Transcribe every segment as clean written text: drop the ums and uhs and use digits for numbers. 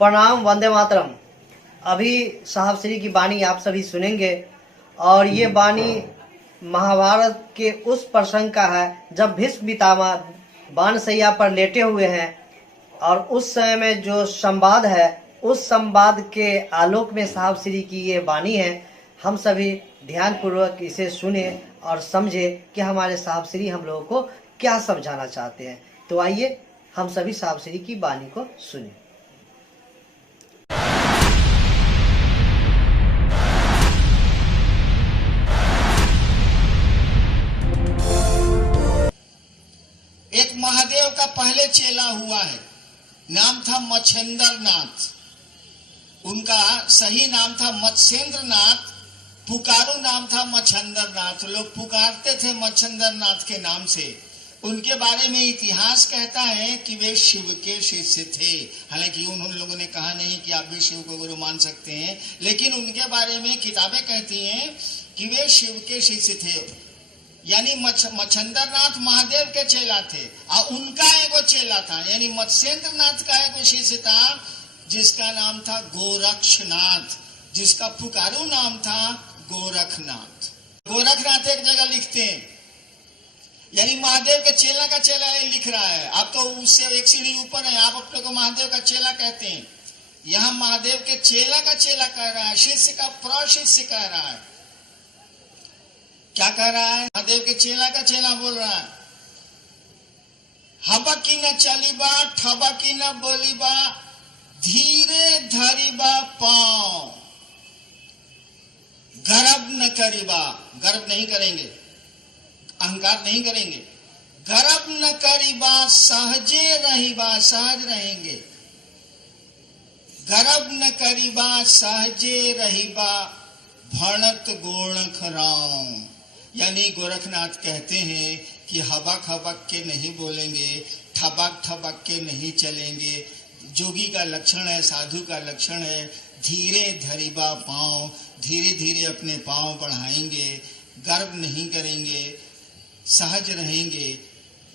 प्रणाम, वंदे मातरम। अभी साहब श्री की वाणी आप सभी सुनेंगे और ये वाणी महाभारत के उस प्रसंग का है जब भीष्म पितामह बाणशैया पर लेटे हुए हैं और उस समय में जो संवाद है उस संवाद के आलोक में साहब श्री की ये वाणी है। हम सभी ध्यानपूर्वक इसे सुने और समझे कि हमारे साहब श्री हम लोगों को क्या समझाना चाहते हैं। तो आइए हम सभी साहब श्री की वाणी को सुने। एक महादेव का पहले चेला हुआ है, नाम था मच्छेंद्र नाथ। उनका सही नाम था मत्स्येंद्र नाथ, पुकारू नाम था मच्छेंद्र नाथ। लोग पुकारते थे मच्छेंद्र नाथ के नाम से। उनके बारे में इतिहास कहता है कि वे शिव के शिष्य थे। हालांकि उन लोगों ने कहा नहीं कि आप भी शिव को गुरु मान सकते हैं, लेकिन उनके बारे में किताबें कहती हैं कि वे शिव के शिष्य थे। यानी मच्छेंद्र नाथ महादेव के चेला थे और उनका एगो चेला था, यानी मत्स्येंद्र नाथ का एगो शिष्य था जिसका नाम था गोरक्षनाथ, जिसका पुकारू नाम था गोरखनाथ। गोरखनाथ एक जगह लिखते हैं, यानी महादेव के चेला का चेला ये लिख रहा है। आप तो उससे एक सीढ़ी ऊपर है, आप अपने को महादेव का चेला कहते हैं। यहाँ महादेव के चेला का चेला कह रहा है, शिष्य का प्रशिष्य कह रहा है। क्या कह रहा है? महादेव के चेला का चेला बोल रहा है, हबकी न चलीबा ठबकी न बोलीबा धीरे धरीबा पांव, गर्व न करीबा, गर्व नहीं करेंगे, अहंकार नहीं करेंगे। गर्व न करीबा सहजे रहीबा, सहज रहेंगे। गर्व न करीबा सहजे रहीबा भणत गोणख राम। यानी गोरखनाथ कहते हैं कि हबक हबक के नहीं बोलेंगे, ठबक ठबक के नहीं चलेंगे। जोगी का लक्षण है, साधु का लक्षण है। धीरे धरीबा पांव, धीरे धीरे अपने पांव बढ़ाएंगे, गर्व नहीं करेंगे, सहज रहेंगे।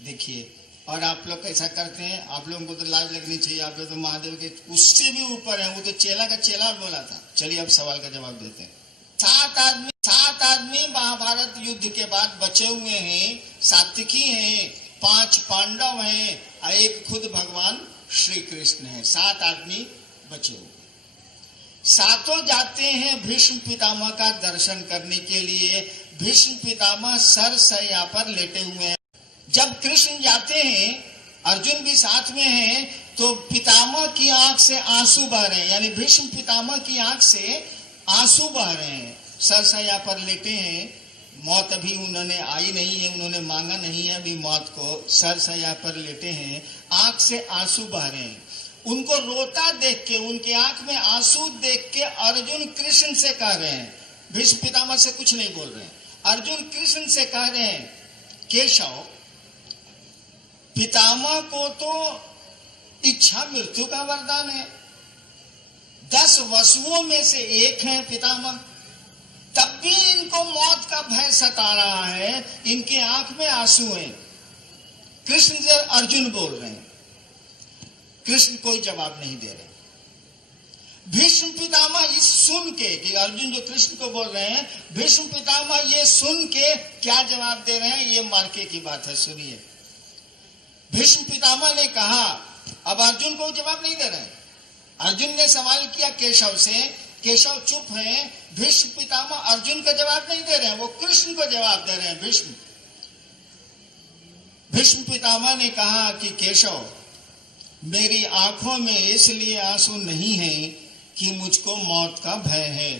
देखिए, और आप लोग कैसा करते हैं? आप लोगों को तो लाज लगनी चाहिए। आप लोग तो महादेव के उससे भी ऊपर है, वो तो चेला का चेला बोला था। चलिए अब सवाल का जवाब देते हैं। सात आदमी महाभारत युद्ध के बाद बचे हुए हैं। सात्विकी हैं, 5 पांडव हैं और एक खुद भगवान श्री कृष्ण है। 7 आदमी बचे हुए। सातों जाते हैं भीष्म पितामह का दर्शन करने के लिए। भीष्म पितामह सरसैया पर लेटे हुए हैं। जब कृष्ण जाते हैं, अर्जुन भी साथ में है, तो पितामह की आंख से आंसू बह रहे हैं, यानी भीष्म पितामह की आंख से आंसू बह रहे हैं। सरसैया पर लेटे हैं, मौत अभी उन्होंने आई नहीं है, उन्होंने मांगा नहीं है अभी मौत को। सरसैया पर लेटे हैं, आंख से आंसू बह रहे हैं। उनको रोता देख के, उनके आंख में आंसू देख के अर्जुन कृष्ण से कह रहे हैं, भीष्म पितामह से कुछ नहीं बोल रहे हैं, अर्जुन कृष्ण से कह रहे हैं, केशव पितामह को तो इच्छा मृत्यु का वरदान है, 10 वसुओं में से एक है पितामह, तब भी इनको मौत का भय सता रहा है, इनके आंख में आंसू हैं। कृष्ण से अर्जुन बोल रहे हैं, कृष्ण कोई जवाब नहीं दे रहे। भीष्म पितामह इस सुन के कि अर्जुन जो कृष्ण को बोल रहे हैं, भीष्म पितामह ये सुन के क्या जवाब दे रहे हैं, ये मार्के की बात है, सुनिए। भीष्म पितामह ने कहा, अब अर्जुन को जवाब नहीं दे रहे हैं। अर्जुन ने सवाल किया केशव से, केशव चुप है। भीष्म पितामह अर्जुन को जवाब नहीं दे रहे हैं, वो कृष्ण को जवाब दे रहे हैं। भीष्म पितामह ने कहा कि केशव, मेरी आंखों में इसलिए आंसू नहीं है कि मुझको मौत का भय है,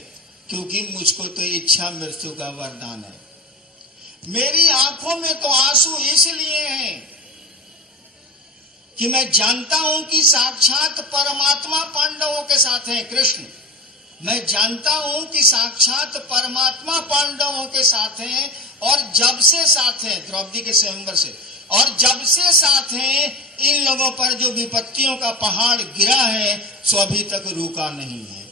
क्योंकि मुझको तो इच्छा मृत्यु का वरदान है। मेरी आंखों में तो आंसू इसलिए हैं कि मैं जानता हूं कि साक्षात परमात्मा पांडवों के साथ है। कृष्ण, मैं जानता हूं कि साक्षात परमात्मा पांडवों के साथ हैं, और जब से साथ हैं, द्रौपदी के स्वयंवर से, और जब से साथ हैं, इन लोगों पर जो विपत्तियों का पहाड़ गिरा है सो अभी तक रुका नहीं है।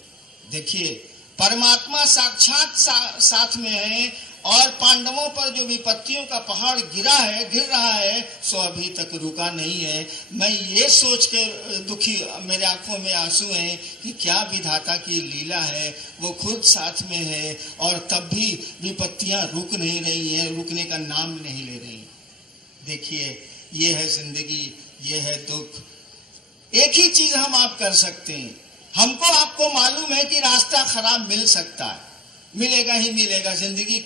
देखिए, परमात्मा साक्षात साथ में है और पांडवों पर जो विपत्तियों का पहाड़ गिर रहा है, सो अभी तक रुका नहीं है। मैं ये सोच के दुखी, मेरे आंखों में आंसू हैं कि क्या विधाता की लीला है, वो खुद साथ में है और तब भी विपत्तियां रुक नहीं रही हैं, रुकने का नाम नहीं ले रही। देखिए, ये है जिंदगी, ये है दुख। एक ही चीज हम आप कर सकते हैं, हमको आपको मालूम है कि रास्ता खराब मिल सकता है, मिलेगा ही मिलेगा। जिंदगी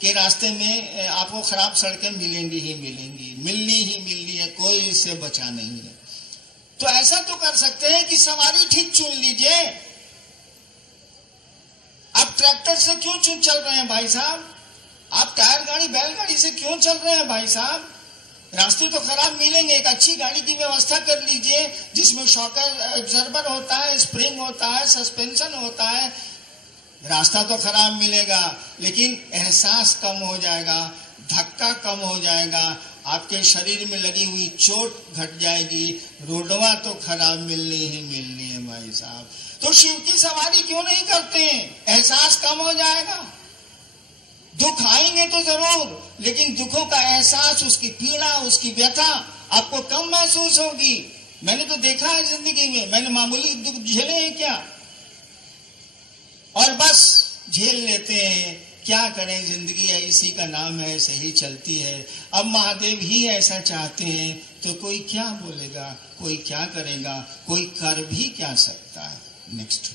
के रास्ते में आपको खराब सड़कें मिलेंगी ही मिलेंगी, मिलनी ही मिलनी है, कोई इससे बचा नहीं है। तो ऐसा तो कर सकते हैं कि सवारी ठीक चुन लीजिए। आप ट्रैक्टर से क्यों चल रहे हैं भाई साहब? आप टायर गाड़ी बैलगाड़ी से क्यों चल रहे हैं भाई साहब? रास्ते तो खराब मिलेंगे, एक अच्छी गाड़ी की व्यवस्था कर लीजिए जिसमें शॉक एब्जॉर्बर होता है, स्प्रिंग होता है, सस्पेंशन होता है। रास्ता तो खराब मिलेगा लेकिन एहसास कम हो जाएगा, धक्का कम हो जाएगा, आपके शरीर में लगी हुई चोट घट जाएगी। रोडवा तो खराब मिलनी ही मिलनी है भाई साहब। तो शिव की सवारी क्यों नहीं करते हैं? एहसास कम हो जाएगा। दुख आएंगे तो जरूर, लेकिन दुखों का एहसास, उसकी पीड़ा, उसकी व्यथा आपको कम महसूस होगी। मैंने तो देखा है जिंदगी में, मैंने मामूली दुख झेले हैं क्या, और बस झेल लेते हैं। क्या करें, जिंदगी है, इसी का नाम है, सही चलती है। अब महादेव ही ऐसा चाहते हैं तो कोई क्या बोलेगा, कोई क्या करेगा, कोई कर भी क्या सकता है। नेक्स्ट।